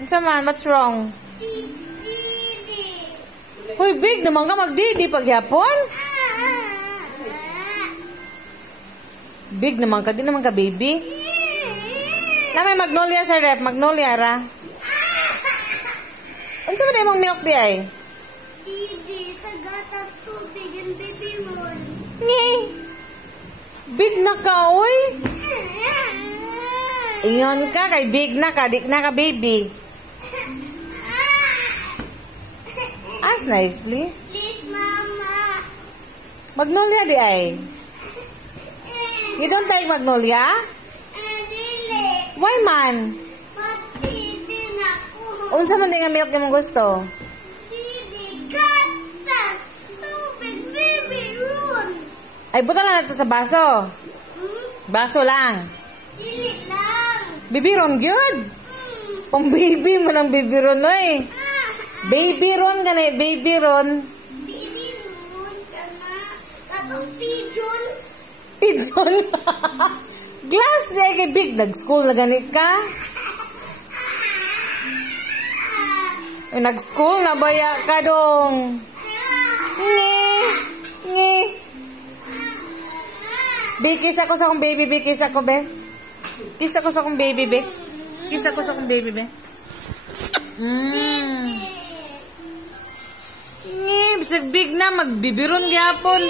Unsa man, what's wrong? Hoy, big naman ka magdidi paghapon? Big naman ka, di naman ka baby. Lamay magnolia sa rep, magnolia ra. Unsa man imong milk di ay? Bibi, sa gatas tubig and baby moon. Ngi. Big na ka, oy. Ingon ka kay big na ka, dik na ka baby. Ask nicely. Please, Mama. Magnolia di ay. You don't like magnolia? Dili. Why man? Matindi na ko. Unsa man din nga milk nimong gusto? Bibi, gatas tubig, baby moon. Ay, buta lang ito sa baso. Baso lang. Dili lang. Bibiron, good. Pang baby mo ng bibiron, oy. Baby ron ka na, baby ron. Baby moon ka na. Katong pigeon. Pigeon. Glass di ay kay big. Nag-school na ganit ka. Ay, nag-school na baya ka dong. Ngi. Ngi. Be, kiss ako sa akong baby, be. Kiss ako, be. Kiss ako sa akong baby, be. Kiss ako sa akong baby, be. Ngi. Bisag big na. Magbibiron gyapon.